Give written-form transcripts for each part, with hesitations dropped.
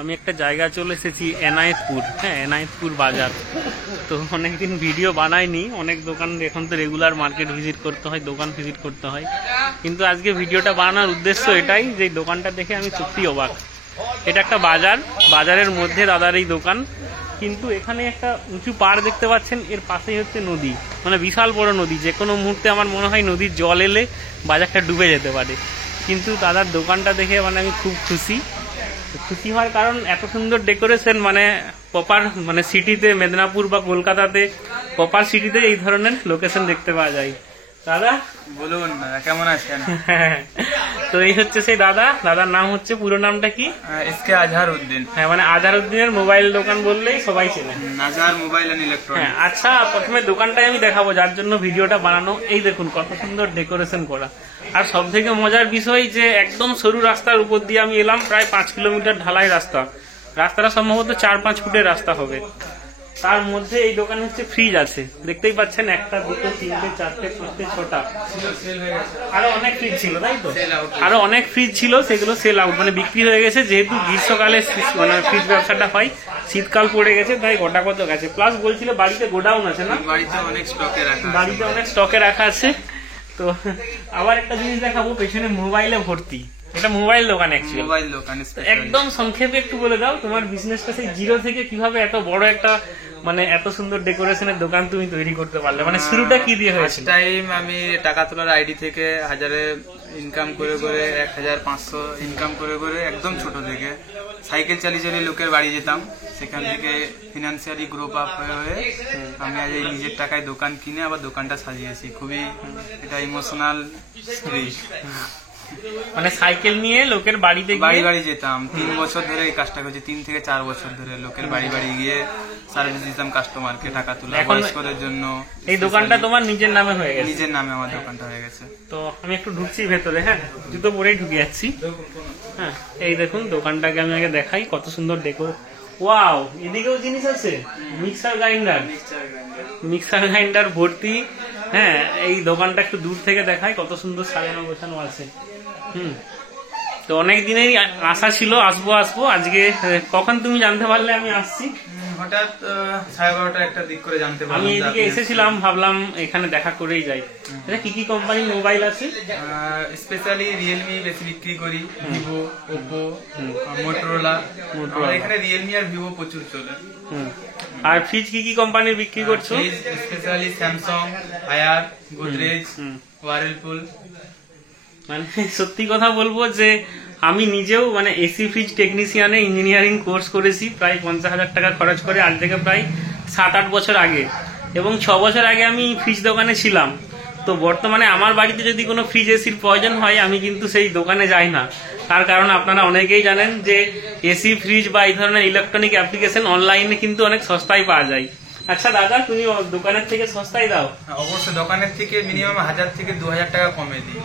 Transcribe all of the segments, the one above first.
আমি একটা জায়গা চলে এসেছি এনায়েতপুর। হ্যাঁ, এনায়েতপুর বাজার। তো অনেকদিন ভিডিও বানাইনি, অনেক দোকান এখন তো রেগুলার মার্কেট ভিজিট করতে হয়, দোকান ভিজিট করতে হয়, কিন্তু আজকে ভিডিওটা বানানোর উদ্দেশ্য এটাই যে দোকানটা দেখে আমি সত্যি অবাক। এটা একটা বাজার, বাজারের মধ্যে দাদার এই দোকান, কিন্তু এখানে একটা উঁচু পাড় দেখতে পাচ্ছেন, এর পাশেই হচ্ছে নদী, মানে বিশাল বড় নদী। যে কোনো মুহূর্তে আমার মনে হয় নদীর জল এলে বাজারটা ডুবে যেতে পারে। কিন্তু দাদার দোকানটা দেখে মানে আমি খুব খুশি হয়, কারণ এত সুন্দর ডেকোরেশন, মানে প্রপার মানে সিটিতে, মেদিনীপুর বা কলকাতাতে প্রপার সিটিতে এই ধরনের লোকেশন দেখতে পাওয়া যায়। দাদা বলুন, কেমন আছেন? তো এই হচ্ছে সেই দাদা। দাদার নাম হচ্ছে, পুরো নামটা কি? এসকে আজহার উদ্দিন। হ্যাঁ, মানে আজহার উদ্দিনের মোবাইল দোকান বললেই সবাই চেনে, আজহার মোবাইল এন্ড ইলেকট্রনিক্স। হ্যাঁ, আচ্ছা, প্রথমে দোকানটাই আমি দেখাবো, যার জন্য ভিডিওটা বানানো। এই দেখুন কত সুন্দর ডেকোরেশন করা। আর সব থেকে মজার বিষয় যে একদম সরু রাস্তার উপর দিয়ে আমি এলাম, প্রায় 5 কিলোমিটার ঢালাই রাস্তা। রাস্তাটা সম্ভবত 4-5 ফুটের রাস্তা হবে। তার মধ্যে এই দোকানে হচ্ছে ফ্রিজ আছে, দেখতেই পাচ্ছেন, 1, 2, 3, 4, 5, 6টা। আরো অনেক ফ্রিজ ছিল, তাই তো? আরো অনেক ফ্রিজ ছিল, সেগুলো সেল আউট, মানে বিক্রি হয়ে গেছে। যেহেতু গ্রীষ্মকালে মানে ফ্রিজ ব্যবসাটা হয়, শীতকাল পড়ে গেছে, তাই গোটা কত গেছে। প্লাস বলছিল বাড়িতে গোডাউন আছে না, বাড়িতে অনেক স্টকে রাখা আছে। তো আবার একটা জিনিস দেখাবো, পেছনে মোবাইলে ভর্তি। এটা মোবাইল দোকান, মোবাইল দোকান। একদম সংক্ষেপে একটু বলে দাও তোমার বিজনেসটা সেই জিরো থেকে কিভাবে এত বড় একটা, মানে এত সুন্দর ডেকোরেশনের দোকান তুমি তৈরি করতে পারলে, মানে শুরুটা কি দিয়ে হয়েছিল? টাইম আমি টাকা তোলার আইডি থেকে 1000 ইনকাম করে 1500 ইনকাম করে একদম ছোট থেকে সাইকেল চালিয়ে লোকের বাড়ি যেতাম। সেখান থেকে ফিনান্সিয়ালি গ্রোপ আপ হয়ে আমি আজ এই নিজের টাকায় দোকান কিনে আবার দোকানটা সাজিয়েছি। খুবই এটা ইমোশনাল স্টোরি। মানে সাইকেল নিয়ে লোকের বাড়িতে বাড়ি যেতাম। 3 বছর ধরে এই কাজটা করছি, 3 থেকে 4 বছর ধরে লোকের বাড়ি গিয়ে সার্ভিস দিতাম কাস্টমারকে, টাকা তোলা, বয়স্কদের জন্য। এই দোকানটা তোমার নিজের নামে হয়ে গেছে? নিজের নামে আমার দোকানটা হয়ে গেছে। তো আমি একটু ঢুকছি ভেতরে, হ্যাঁ, জুতো পরেই ঢুকে যাচ্ছি। হ্যাঁ, এই দেখুন দোকানটাকে আমি আগে দেখাই, কত সুন্দর ডেকোর। ওয়াও, এদিকেও জিনিস আছে, মিক্সার গ্রাইন্ডার ভর্তি। হ্যাঁ, এই দোকানটা একটু দূর থেকে দেখাই, কত সুন্দর সাজানো গোছানো আছে। তো অনেক দিনেরই আশা ছিল আসবো। আজকে কখন তুমি জানতে পারলে আমি আসছি? হঠাৎ 12:30 একটা দিক করে জানতে পারলাম। আমি এদিকে এসেছিলাম, ভাবলাম এখানে দেখা করেই যাই। এটা কি কোম্পানির মোবাইল আছে? স্পেশালি রিয়েলমি বেশি বিক্রি করি, ভিভো, ওপো, মোটরোলা। এখানে রিয়েলমি আর ভিভো প্রচুর চলে। আর ফ্রিজ কি কোম্পানির বিক্রি করছো? Specially Samsung, Haier, Godrej, Whirlpool. মানে সত্যি কথা বলবো যে আমি নিজেও মানে এসি ফ্রিজ টেকনিশিয়ানে ইঞ্জিনিয়ারিং কোর্স করেছি, প্রায় 50,000 টাকা খরচ করে, আজ থেকে প্রায় 7-8 বছর আগে। এবং 6 বছর আগে আমি ফ্রিজ দোকানে ছিলাম। তো বর্তমানে আমার বাড়িতে যদি কোনো ফ্রিজ এসির প্রয়োজন হয়, আমি কিন্তু সেই দোকানে যাই না। তার কারণ আপনারা অনেকেই জানেন যে এসি ফ্রিজ বা এই ধরনের ইলেকট্রনিক অ্যাপ্লিকেশন অনলাইনে কিন্তু অনেক সস্তায় পাওয়া যায়। আচ্ছা দাদা, তুমি দোকানের থেকে সস্তায় দাও? অবশ্যই, দোকানের থেকে মিনিমাম 1000 থেকে 2000 টাকা কমে দিই।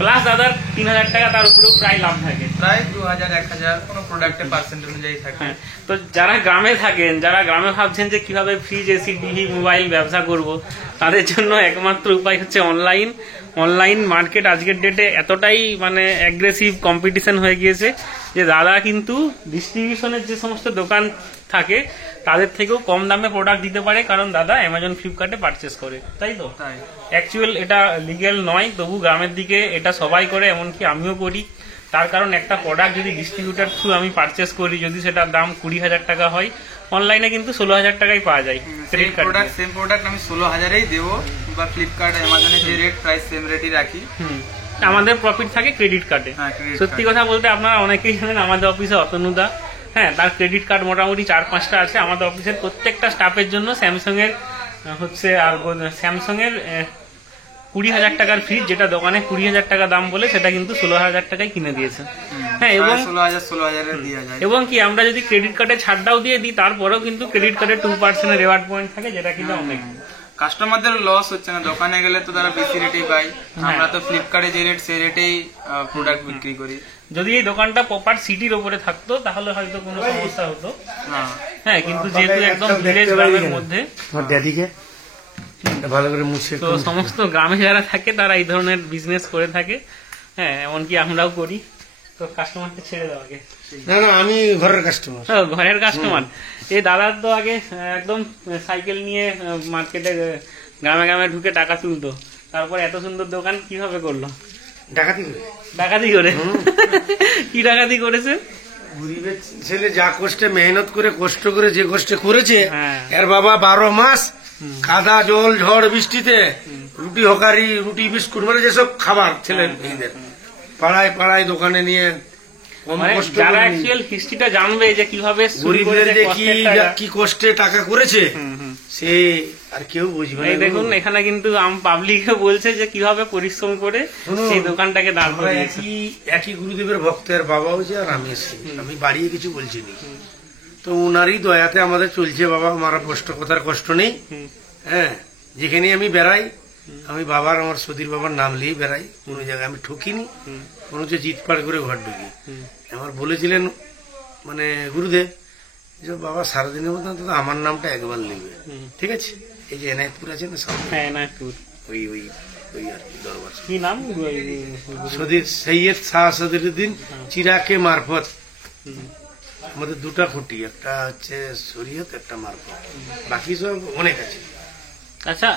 প্লাস দাদার 3000 টাকা তার উপরেও প্রায় লাভ থাকে, প্রায় 2000-1000 কোনো প্রোডাক্টের পার্সেন্ট অনুযায়ী থাকে। তো যারা গ্রামে থাকেন, যারা গ্রামে ভাবছেন যে কিভাবে ফ্রিজ, এসি, টিভি, মোবাইল ব্যবসা করব, তাদের জন্য একমাত্র উপায় হচ্ছে অনলাইন মার্কেট। আজকের ডেটে এতটাই মানে অ্যাগ্রেসিভ কম্পিটিশন হয়ে গিয়েছে যে দাদা কিন্তু ডিস্ট্রিবিউশনের যে সমস্ত দোকান থাকে তাদের থেকেও কম দামে প্রোডাক্ট দিতে পারে, কারণ দাদা অ্যামাজন, ফ্লিপকার্টে পারচেস করে, তাই তো? অ্যাকচুয়াল এটা লিগ্যাল নয়, তবু গ্রামের দিকে এটা সবাই করে, এমনকি আমিও করি। তার কারণ একটা প্রোডাক্ট যদি ডিস্ট্রিবিউটার থ্রু আমি পারচেস করি, যদি সেটার দাম 20,000 টাকা হয়, অনলাইনে কিন্তু 16,000 টাকায় পাওয়া যায়। সেম প্রোডাক্ট আমি 16,000-এই দেবো, বা ফ্লিপকার্ট, অ্যামাজনে যে রেট, প্রাইস সেম রেটই রাখি। আমাদের প্রফিট থাকে ক্রেডিট কার্ডে। সত্যি কথা বলতে আপনারা অনেকেই জানেন আমাদের অফিসে অতনুদা, হ্যাঁ, তার ক্রেডিট কার্ড মোটামুটি 4-5টা আছে। আমাদের অফিসের প্রত্যেকটা স্টাফের জন্য স্যামসাং এর হচ্ছে, আর স্যামসাং এর 20,000 টাকার ফ্রিজ, যেটা দোকানে 20,000 টাকা দাম বলে, সেটা কিন্তু 16,000 টাকায় কিনে দিয়েছে। হ্যাঁ, এবং 16,000 এবং কি আমরা যদি ক্রেডিট কার্ডে ছাড়টাও দিয়ে দিই, তারপরেও কিন্তু ক্রেডিট কার্ডে 2% রেওয়ার্ড পয়েন্ট থাকে, যেটা কিন্তু অনেক। কাস্টমারদের লস হচ্ছে না, দোকানে গেলে তো তারা বেশি রেটেই পায়। আমরা তো ফ্লিপকার্টে যে রেট, সেই রেটেই প্রোডাক্ট বিক্রি করি। যদি এই দোকানটা প্রপার সিটির উপরে থাকতো তাহলে হয়তো কোনো সমস্যা হতো, হ্যাঁ, কিন্তু যেহেতু একদম ভিলেজ গ্রামের মধ্যে, ভালো করে মুছে, তো সমস্ত গ্রামে যারা থাকে তারা এই ধরনের বিজনেস করে থাকে। হ্যাঁ, এমনকি আমরাও করি। তো কাস্টমারটা ছেড়ে দাও আগে। না না, আমি ঘরের কাস্টমার। ঘরের কাস্টমার। এই দাদার তো আগে একদম সাইকেল নিয়ে মার্কেটে গ্রামে গ্রামে ঢুকে টাকা তুলতো, তারপর এত সুন্দর দোকান কিভাবে করলো? ডাকাতি করে। ডাকাতি করে? কি ডাকাতি করেছে? গরিবের ছেলে যা কষ্টে মেহনত করে কষ্ট করে যে কষ্টে করেছে, হ্যাঁ। এর বাবা 12 মাস কাদা জল ঝড় বৃষ্টিতে রুটি হকারি রুটি বিস্কুট মানে যেসব খাবার ছেলে মেয়েদের পাড়ায় পাড়ায় দোকানে নিয়ে কম মানে কষ্ট যারা করে অ্যাকচুয়াল হিস্ট্রিটা জানবে যে কিভাবে শুরু গরিবদের করেছে, যে কষ্টের টাকা। কি কষ্টে টাকা করেছে সে আর কেউ বুঝবে এই না। দেখুন এখানে কিন্তু পাবলিকে বলছে যে কিভাবে পরিশ্রম করে শুনুন, সেই দোকানটাকে দাঁড় আমরা করিয়েছে। একই গুরুদেবের ভক্তের বাবা হয়েছে আর আমি এসেছি। আমি বাড়িয়ে কিছু বলছি না, তো উনারই দয়াতে আমাদের চলছে বাবা। আমার কথার কষ্ট নেই। হ্যাঁ, যেখানে আমি বেড়াই আমি বাবার আমার সতীর বাবার নাম নিয়ে বেড়াই, কোনো জায়গায় আমি ঠকিনি, কোনো হচ্ছে জিতপাড় করে ঘর ঢুকি। আমার বলেছিলেন মানে গুরুদেব যে বাবা সারাদিনের মধ্যে অন্তত আমার নামটা একবার লিখবে, ঠিক আছে? এই যে এনায়তপুর আছে না সামনে, হ্যাঁ এনায়তপুর। ওই ওই ওই আর কি দরবার কি নাম? সদির সৈয়দ শাহ সদরুদ্দিন চিরাকে মারফত। আমাদের দুটা খুঁটি, একটা হচ্ছে শরীয়ত, একটা মারফত, বাকি সব অনেক আছে। আচ্ছা,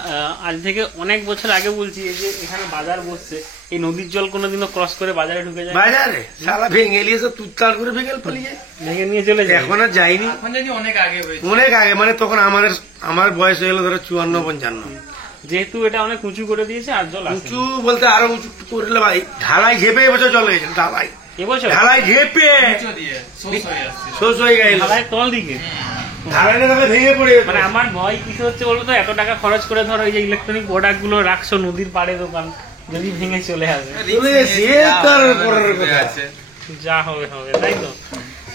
আজ থেকে অনেক বছর আগে বলছি, এই যে এখানে বাজার বসছে, এই নদীর জল কোনোদিনও ক্রস করে বাজারে ঢুকে যায়? বাজারে সালা ভেঙে নিয়েছে, তুত্তাল করে ভেঙে পালিয়ে যায়। ভেঙে নিয়ে চলে যায়? এখন আর যাইনি, এখন জানি অনেক আগে হয়েছে। অনেক আগে, মানে তখন আমার বয়স হয়ে গেল ধরো 54-55। যেহেতু এটা অনেক উঁচু করে দিয়েছে আর জল আসে উঁচু বলতে আরো উঁচু করলে ভাই, ঢালাই ঝেপে এবছর চলে গেছে। ঢালাই এবছর ঢালাই ঝেপে নিচু দিয়ে শোষ হয়ে আসছে। শোষ হয়ে গেল, ঢালাইয়ের তল দিকে। ঢালাই না তাহলে ভেঙে পড়ে যেত। মানে আমার ভয় কিসে হচ্ছে বলবো তো, এত টাকা খরচ করে ধরো এই যে ইলেকট্রনিক প্রোডাক্ট গুলো রাখছো নদীর পাড়ে দোকান, যদি ভেঙে চলে আসে সে তার পরের কথা আছে। যা হবে হবে, তাই তো?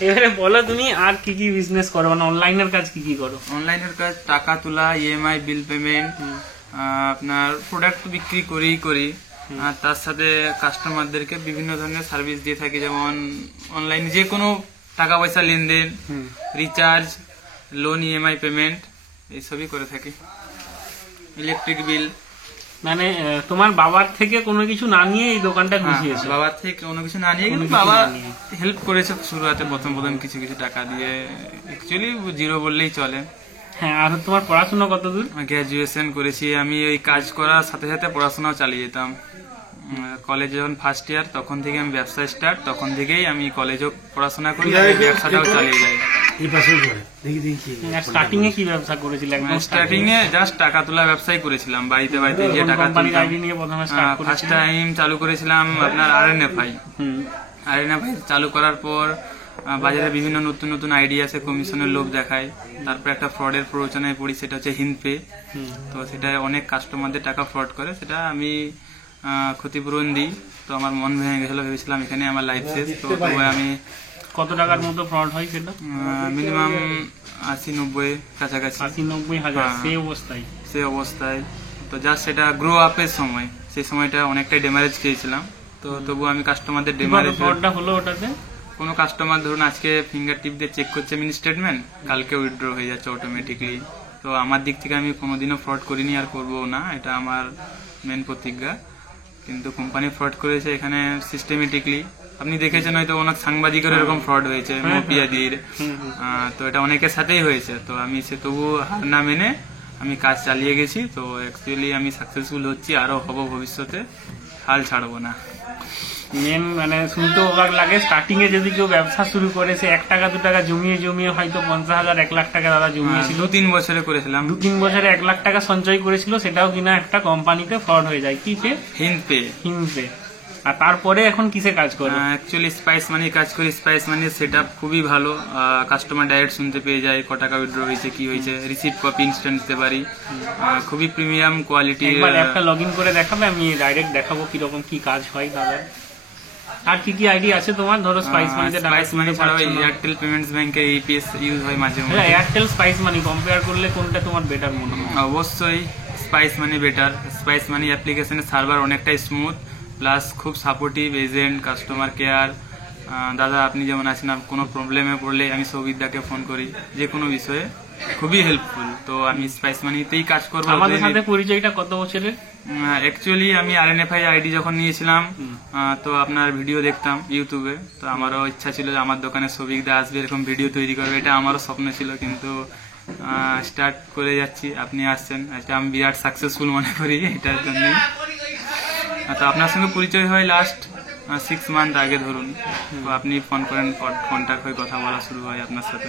এবারে বলো তুমি আর কি কি বিজনেস করো, মানে অনলাইনের কাজ কি কি করো? অনলাইনের কাজ টাকা তোলা, ইএমআই, বিল পেমেন্ট, আপনার প্রোডাক্ট বিক্রি করি। আর তার সাথে কাস্টমারদেরকে বিভিন্ন ধরনের সার্ভিস দিয়ে থাকি, যেমন অনলাইনে যে কোনো টাকা পয়সা লেনদেন, রিচার্জ, লোন, ইএমআই পেমেন্ট, এইসবই করে থাকি। Electric bill. মানে তোমার বাবার থেকে কোনো কিছু না নিয়ে এই দোকানটা গুছিয়েছো? বাবার থেকে কোনো কিছু না নিয়ে, কোনো কিন্তু কিছু বাবা না নিয়ে। হেল্প করেছে শুরুতে, প্রথম কিছু কিছু টাকা দিয়ে, অ্যাকচুয়ালি জিরো বললেই চলে। হ্যাঁ, আর তোমার পড়াশোনা কত দূর? গ্র্যাজুয়েশন করেছি আমি। ওই কাজ করার সাথে সাথে পড়াশোনাও চালিয়ে যেতাম। কলেজে যখন ফার্স্ট ইয়ার তখন থেকে আমি ব্যবসা স্টার্ট, তখন থেকেই আমি কলেজেও পড়াশোনা করি, আর ব্যবসাটাও চালিয়ে যাই। এই পাশেই করে দেখি দেখি। স্টার্টিং এ কি ব্যবসা করেছিলে? একদম স্টার্টিং এ জাস্ট টাকা তোলা ব্যবসাই করেছিলাম, বাড়িতে বাড়িতে যে টাকা কোম্পানির তুলতাম। আইডি নিয়ে প্রথমে স্টার্ট ফার্স্ট করেছিলে? টাইম চালু করেছিলাম আপনার আরএনএফআই। আরএনএফআই চালু করার পর বাজারে বিভিন্ন নতুন নতুন আইডিয়া আছে, কমিশনের লোভ দেখায়। তারপর একটা ফ্রডের প্ররোচনায় পড়ি, সেটা হচ্ছে হিনপে। তো সেটা অনেক কাস্টমারদের টাকা ফ্রড করে, সেটা আমি ক্ষতিপূরণ দিই। তো আমার মন ভেঙে গেছিল, ভেবেছিলাম এখানে আমার লাইফ শেষ। তো তবে আমি কত টাকার মতো ফ্রড হয় সেটা? মিনিমাম 80-90 কাছাকাছি। 80-90 হাজার? হ্যাঁ। সেই অবস্থায় তো জাস্ট সেটা গ্রো আপের সময়, সেই সময়টা অনেকটাই ড্যামারেজ খেয়েছিলাম। তো তবু আমি কাস্টমারদের ড্যামারেজ, ফ্রডটা হলো ওটাতে? কোনো কাস্টমার ধরুন আজকে ফিঙ্গার টিপ দিয়ে চেক করছে মিনি স্টেটমেন্ট, কালকে উইথড্র হয়ে যাচ্ছে অটোমেটিকলি। তো আমার দিক থেকে আমি কোনোদিনও ফ্রড করিনি আর করবো না, এটা আমার মেন প্রতিজ্ঞা। কিন্তু কোম্পানি ফ্রড করেছে এখানে সিস্টেমেটিকলি। আপনি দেখেছেন হয়তো অনেক সাংবাদিকের এরকম ফ্রড হয়েছে, মপিয়াদির। তো এটা অনেকের সাথেই হয়েছে। তো আমি সে তবু হার না মেনে আমি কাজ চালিয়ে গেছি। তো অ্যাকচুয়ালি আমি সাকসেসফুল হচ্ছি, আরো হব ভবিষ্যতে, হাল ছাড়বো না। মেন মানে শুনতে অবাক লাগে, স্টার্টিং এ যদি কেউ ব্যবসা শুরু করে সে 1 টাকা 2 টাকা জমিয়ে জমিয়ে হয়তো 50,000 1 লাখ টাকা দাদা জমিয়েছিল। 2-3 বছরে করেছিলাম। 2-3 বছরে 1 লাখ টাকা সঞ্চয় করেছিল, সেটাও কিনা একটা কোম্পানিতে ফ্রড হয়ে যায়। কি পে? হিনপে। আর তারপরে এখন কিসে কাজ করে? অ্যাকচুয়ালি স্পাইস মানি কাজ করি। স্পাইস মানির সেটআপ খুবই ভালো, কাস্টমার ডাইরেক্ট শুনতে পেয়ে যায় ক টাকা উইথড্র হয়েছে, কি হয়েছে, রিসিপ্ট কপি ইনস্ট্যান্ট দিতে পারি। খুবই প্রিমিয়াম কোয়ালিটি। একবার অ্যাপটা লগইন করে দেখাবে, আমি ডাইরেক্ট দেখাবো কিরকম কি কাজ হয় দাদা। আর কি কি আইডি আছে তোমার? ধরো স্পাইস মানিতে স্পাইস মানি ছাড়াও এয়ারটেল পেমেন্টস ব্যাংকের ইপিএস ইউজ হয় মাঝে মধ্যে। এয়ারটেল স্পাইস মানি কম্পেয়ার করলে কোনটা তোমার বেটার মনে হয়? অবশ্যই স্পাইস মানি বেটার। স্পাইস মানি অ্যাপ্লিকেশনের সার্ভার অনেকটাই স্মুথ, প্লাস খুব সাপোর্টিভ, এজেন্ট, কাস্টমার কেয়ার, দাদা আপনি যেমন আছেন, আর কোনো প্রবলেমে পড়লে আমি সৌভিকদাকে ফোন করি যে কোনো বিষয়ে, খুবই হেল্পফুল। তো আমি স্পাইস মানিতেই কাজ করবো। আমাদের সাথে পরিচয়টা কত বছরের? অ্যাকচুয়ালি আমি RNFI আইডি যখন নিয়েছিলাম তো আপনার ভিডিও দেখতাম ইউটিউবে, তো আমারও ইচ্ছা ছিল যে আমার দোকানে সৌভিকদা আসবে, এরকম ভিডিও তৈরি করবে, এটা আমারও স্বপ্ন ছিল। কিন্তু স্টার্ট করে যাচ্ছি, আপনি আসছেন, এটা আমি বিরাট সাকসেসফুল মনে করি এটার জন্যই। তো আপনার সঙ্গে পরিচয় হয় লাস্ট 6 মান্থ আগে ধরুন, তো আপনি ফোন করেন, কন্ট্যাক্ট হয়ে কথা বলা শুরু হয় আপনার সাথে।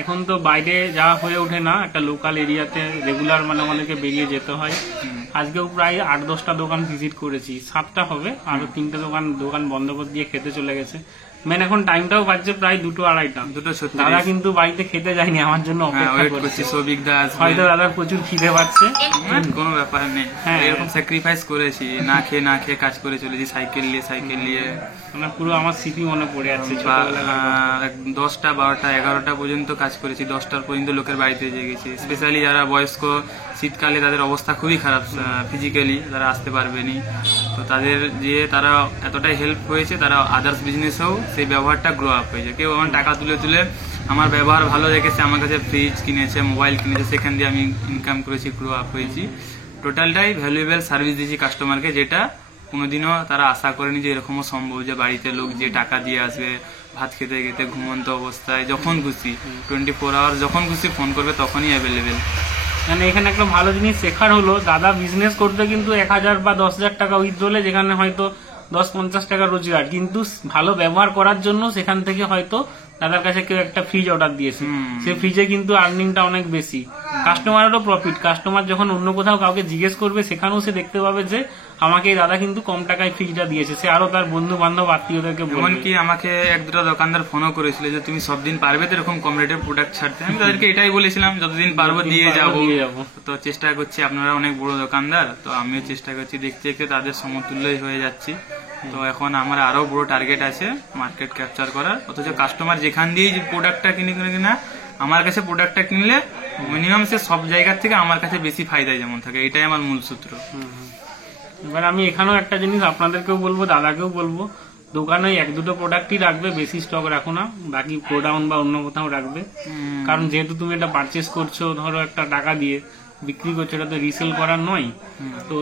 এখন তো বাইরে যাওয়া হয়ে ওঠে না, একটা লোকাল এরিয়াতে রেগুলার মানে আমাদেরকে বেরিয়ে যেতে হয়। আজকেও প্রায় 8-10টা দোকান ভিজিট করেছি, 7টা হবে, আরো 3টে দোকান বন্ধ করে দিয়ে খেতে চলে গেছে। মেন এখন টাইমটাও বাজছে প্রায় 2-2:30। 2:36। দাদা কিন্তু বাড়িতে খেতে যায়নি, আমার জন্য অপেক্ষা করছে। সৌভিকদা আসবে, হয়তো দাদার প্রচুর খিদে পাচ্ছে। কোনো ব্যাপার নেই, হ্যাঁ। এরকম স্যাক্রিফাইস করেছি, না খেয়ে কাজ করে চলেছি, সাইকেল নিয়ে মানে পুরো আমার স্মৃতি মনে পড়ে যাচ্ছে ছোটবেলার। 10টা 12টা 11টা পর্যন্ত কাজ করেছি, 10টার পর্যন্ত লোকের বাড়িতে যেয়ে গেছি। স্পেশালি যারা বয়স্ক, শীতকালে তাদের অবস্থা খুবই খারাপ ফিজিক্যালি, তারা আসতে পারবেনি, তো তাদের যে তারা এতটাই হেল্প হয়েছে, তারা আদার্স বিজনেসেও সেই ব্যবহারটা গ্রো আপ হয়েছে। কেউ আমার টাকা তুলে আমার ব্যবহার ভালো রেখেছে, আমার কাছে ফ্রিজ কিনেছে, মোবাইল কিনেছে, সেখান দিয়ে আমি ইনকাম করেছি, গ্রো আপ হয়েছি। টোটালটাই ভ্যালুয়েবল সার্ভিস দিয়েছি কাস্টমারকে, যেটা কোনোদিনও তারা আশা করেনি যে এরকমও সম্ভব যে বাড়িতে লোক যে টাকা দিয়ে আসবে, ভাত খেতে খেতে ঘুমন্ত অবস্থায় যখন খুশি 24 আওয়ার যখন খুশি ফোন করবে তখনই অ্যাভেলেবেল। মানে এখানে একটা ভালো জিনিস শেখার হলো, দাদা বিজনেস করতে কিন্তু 1000 বা 10,000 টাকা উইথড্রলে, যেখানে হয়তো 10-50 টাকা রোজগার, কিন্তু ভালো ব্যবহার করার জন্য সেখান থেকে হয়তো দাদার কাছে কেউ একটা ফ্রিজ অর্ডার দিয়েছে, সেই ফ্রিজে কিন্তু আর্নিংটা অনেক বেশি, কাস্টমারেরও প্রফিট। কাস্টমার যখন অন্য কোথাও কাউকে জিজ্ঞেস করবে, সেখানেও সে দেখতে পাবে যে আমাকে এই দাদা কিন্তু কম টাকায় ফ্রিজটা দিয়েছে, সে আরো তার বন্ধু বান্ধব আত্মীয়দেরকে বলবে। এমনকি আমাকে 1-2টা দোকানদার ফোনও করেছিল যে তুমি সব দিন পারবে তো এরকম কম রেটের প্রোডাক্ট ছাড়তে। আমি তাদেরকে এটাই বলেছিলাম যতদিন পারবো দিয়ে যাবো। তো চেষ্টা করছি, আপনারা অনেক বড় দোকানদার, তো আমিও চেষ্টা করছি, দেখতে দেখতে তাদের সমতুল্যই হয়ে যাচ্ছি। তো এখন আমার আরো বড় টার্গেট আছে মার্কেট ক্যাপচার করার, অথচ কাস্টমার যেখান দিয়েই প্রোডাক্টটা কিনা আমার কাছে প্রোডাক্টটা কিনলে মিনিমাম সে সব জায়গার থেকে আমার কাছে বেশি ফায়দা যেমন থাকে, এটাই আমার মূল সূত্র। এবার আমি এখানেও একটা জিনিস আপনাদেরকেও বলবো, দাদাকেও বলবো, দোকানে 1-2টো প্রোডাক্টই রাখবে, বেশি স্টক রাখো না, বাকি গোডাউন বা অন্য কোথাও রাখবে। কারণ যেহেতু তুমি এটা পারচেস করছো, ধরো একটা টাকা দিয়ে বিক্রি করছো, এটা তো রিসেল করার নয়, তো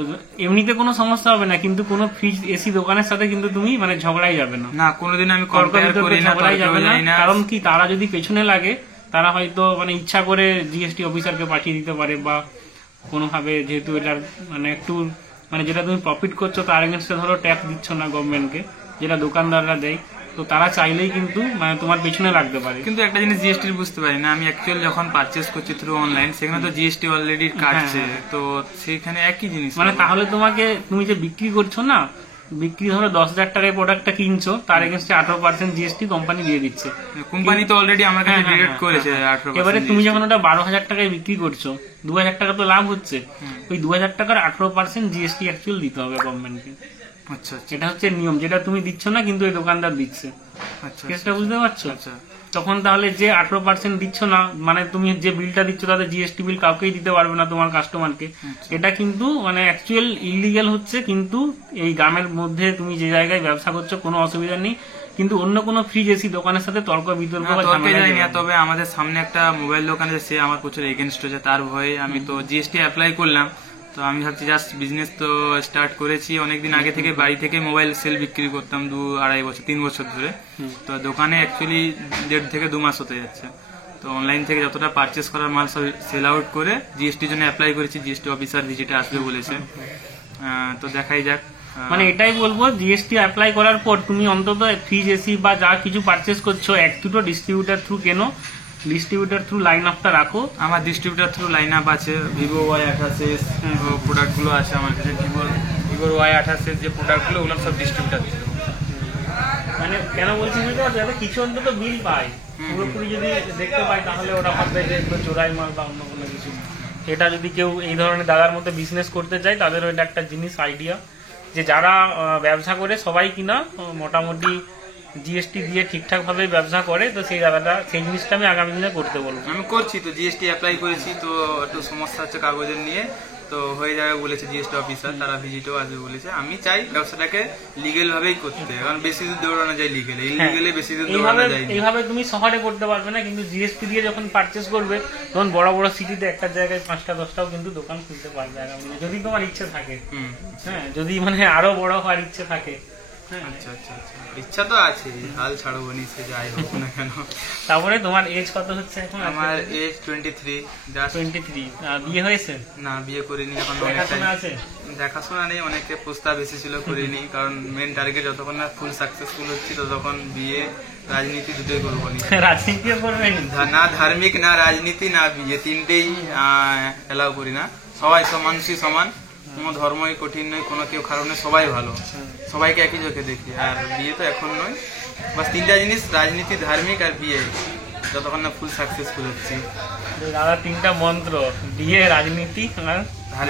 এমনিতে কোনো সমস্যা হবে না, কিন্তু কোনো ফ্রিজ এসি দোকানের সাথে কিন্তু তুমি মানে ঝগড়াই যাবে না, না কোনোদিন আমি কম্পেয়ার করি না, ঝগড়াই যাবে না। কারণ কি, তারা যদি পেছনে লাগে, তারা হয়তো মানে ইচ্ছা করে জিএসটি অফিসারকে পাঠিয়ে দিতে পারে, বা কোনোভাবে, যেহেতু এটার মানে একটু মানে যেটা তুমি প্রফিট করছো তার এগেনস্টে ধরো ট্যাক্স দিচ্ছ না গভর্নমেন্টকে, যেটা দোকানদাররা দেয়, তো তারা চাইলেই কিন্তু মানে তোমার পেছনে রাখতে পারে। কিন্তু একটা জিনিস জিএসটি বুঝতে পারি না আমি, অ্যাকচুয়ালি যখন পারচেস করছি থ্রু অনলাইন, সেখানে তো জিএসটি অলরেডি কাটছে, তো সেইখানে একই জিনিস। মানে তাহলে তুমি যে বিক্রি করছো না, বিক্রি ধরো 10,000 টাকায় প্রোডাক্টটা কিনছো, তার এগেনস্টে 18% জিএসটি কোম্পানি দিয়ে দিচ্ছে। কোম্পানি তো অলরেডি আমার কাছে ডিডাক্ট করেছে 18%। এবারে তুমি যখন ওটা 12,000 টাকায় বিক্রি করছো, 2,000 টাকা তো লাভ হচ্ছে, ওই 2,000 টাকার 18% জিএসটি অ্যাকচুয়াল দিতে হবে গভর্নমেন্টকে। আচ্ছা, এটা হচ্ছে নিয়ম, যেটা তুমি দিচ্ছ না কিন্তু ওই দোকানদার দিচ্ছে। আচ্ছা, কেসটা বুঝতে পারছো? আচ্ছা। তখন তাহলে যে 18% দিচ্ছ না, মানে তুমি যে বিলটা দিচ্ছ তাতে জিএসটি বিল কাউকেই দিতে পারবে না তোমার কাস্টমারকে, এটা কিন্তু মানে অ্যাকচুয়াল ইলিগাল হচ্ছে। কিন্তু এই গ্রামের মধ্যে তুমি যে জায়গায় ব্যবসা করছো কোনো অসুবিধা নেই, কিন্তু অন্য কোনো ফ্রিজ এসি দোকানের সাথে তর্ক বিতর্ক বা ঝামেলা যায়নি। তবে আমাদের সামনে একটা মোবাইল দোকান আছে, সে আমার প্রচুর এগেনস্ট হচ্ছে, তার ভয়ে আমি তো জিএসটি অ্যাপ্লাই করলাম। তো আমি ভাবছি জাস্ট বিজনেস তো স্টার্ট করেছি, অনেকদিন আগে থেকে বাড়ি থেকে মোবাইল সেল বিক্রি করতাম 2-2.5 বছর 3 বছর ধরে। তো দোকানে অ্যাকচুয়ালি 1.5 থেকে 2 মাস হতে যাচ্ছে। তো অনলাইন থেকে যতটা পারচেস করার মাল সব সেল আউট করে জিএসটির জন্য অ্যাপ্লাই করেছি, জিএসটি অফিসার ভিজিটে আসবে বলেছে, তো দেখাই যাক। মানে এটাই বলবো, জিএসটি অ্যাপ্লাই করার পর তুমি অন্তত ফ্রিজ এসি বা যা কিছু পারচেস করছো 1-2টো ডিস্ট্রিবিউটার থ্রু কেনো, ডিস্ট্রিবিউটার থ্রু লাইন আপটা রাখো। আমার ডিস্ট্রিবিউটার থ্রু লাইন আপ আছে, ভিভো Y28 প্রোডাক্ট গুলো আছে আমার কাছে, ভিভোর Y28 যে প্রোডাক্ট গুলো, ওগুলো সব ডিস্ট্রিবিউটার। মানে কেন বলছি বুঝতে পারছো, যাতে কিছু অন্তত বিল পায়, পুরোপুরি যদি দেখতে পাই তাহলে ওরা ভাববে যে একটু চোরাই মাল বা অন্য কোনো কিছু। এটা যদি কেউ এই ধরনের দাদার মধ্যে বিজনেস করতে চায়, তাদেরও এটা একটা জিনিস আইডিয়া, যে যারা ব্যবসা করে সবাই কিনা মোটামুটি জিএসটি দিয়ে ঠিকঠাক ভাবে ব্যবসা করে, তো সেই জায়গাটা সেই জিনিসটা আমি আগামী দিনে করতে বলবো। আমি করছি তো, জিএসটি অ্যাপ্লাই করেছি, তো একটু সমস্যা হচ্ছে কাগজের নিয়ে, তো হয়ে যাবে বলেছে জিএসটি অফিসার, তারা ভিজিটও আসবে বলেছে। আমি চাই ব্যবসাটাকে লিগেল ভাবেই করতে, কারণ বেশি দূর দৌড়ানো যায় লিগেলে, ইলিগেলে বেশি দূর দৌড়ানো যায় না। এইভাবে তুমি শহরে করতে পারবে না, কিন্তু জিএসপি দিয়ে যখন পারচেস করবে তখন বড় বড় সিটিতে একটা জায়গায় 5টা 10টাও কিন্তু দোকান খুলতে পারবে আগামী, যদি তোমার ইচ্ছে থাকে। হ্যাঁ, যদি মানে আরো বড় হওয়ার ইচ্ছে থাকে। আচ্ছা আচ্ছা আচ্ছা, ইচ্ছা তো আছে, হাল ছাড়বো নি, সে যাই হোক না কেন। তারপরে তোমার এজ কত হচ্ছে এখন? আমার এজ 23। 23। বিয়ে হয়েছে? না, বিয়ে করিনি এখন। দেখাশোনা আছে? দেখাশোনা নেই, অনেকে প্রস্তাব এসেছিল, করিনি, কারণ মেন টার্গেট যতক্ষণ না ফুল সাকসেসফুল হচ্ছি ততক্ষণ বিয়ে রাজনীতি দুটোই করবো নি। রাজনীতিও করবে না, ধার্মিক না রাজনীতি না বিয়ে, তিনটেই এলাও করি না। সবাই সব মানুষই সমান, কোনো ধর্মই কঠিন নয়, কোনো কেউ খারাপ নয়, সবাই ভালো, সবাইকে একই চোখে দেখি। আর বিয়ে তো এখন নয়, বাস তিনটা জিনিস, রাজনীতি, ধার্মিক আর বিয়ে, যতক্ষণ না ফুল সাকসেসফুল হচ্ছি। দাদা 3টা মন্ত্র, বিয়ে, রাজনীতি আর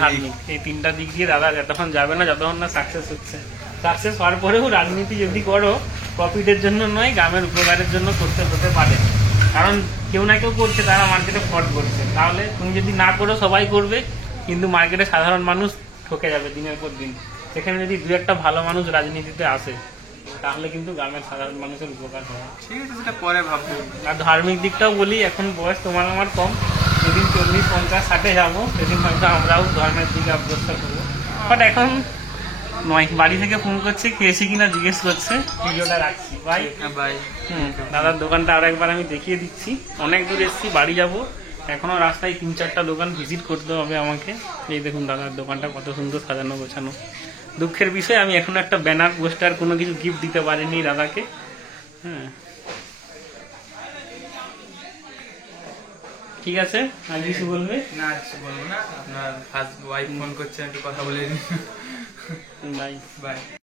ধার্মিক, এই 3টা দিক দিয়ে দাদা যতক্ষণ যাবে না যতক্ষণ না সাকসেস হচ্ছে। সাকসেস হওয়ার পরেও রাজনীতি যদি করো, প্রফিটের জন্য নয়, গ্রামের উপকারের জন্য করতে হতে পারে। কারণ কেউ না কেউ করছে, তারা মার্কেটে ফ্রড করছে। তাহলে তুমি যদি না করো, সবাই করবে, কিন্তু মার্কেটে সাধারণ মানুষ ঠকে যাবে দিনের পর দিন। সেখানে যদি 2-1টা ভালো মানুষ রাজনীতিতে আসে, তাহলে কিন্তু গ্রামের সাধারণ মানুষের উপকার হয়। ঠিক আছে, সেটা পরে ভাববো। আর ধার্মিক দিকটাও বলি, এখন বয়স তোমার আমার কম, যেদিন 40, 50, 60 যাবো সেদিন হয়তো আমরাও ধর্মের দিকে অগ্রসর করবো। বাট এখন নয়। বাড়ি থেকে ফোন করছে, খেয়েছি কিনা জিজ্ঞেস করছে। ভিডিওটা রাখছি, বাই বাই। দাদার দোকানটা আর একবার আমি দেখিয়ে দিচ্ছি। অনেক দূর এসেছি, বাড়ি যাব, এখনো রাস্তায় 3-4টা দোকান ভিজিট করতে হবে আমাকে। এই দেখুন দাদার দোকানটা কত সুন্দর সাজানো গোছানো। দুঃখের বিষয়, আমি এখনো একটা ব্যানার, পোস্টার, কোনো কিছু গিফট দিতে পারিনি দাদাকে। হ্যাঁ, ঠিক আছে, আর কিছু বলবে? না, কিছু বলবো না। আপনার ওয়াইফ ফোন করছে, একটু কথা বলে নিন। Bye bye.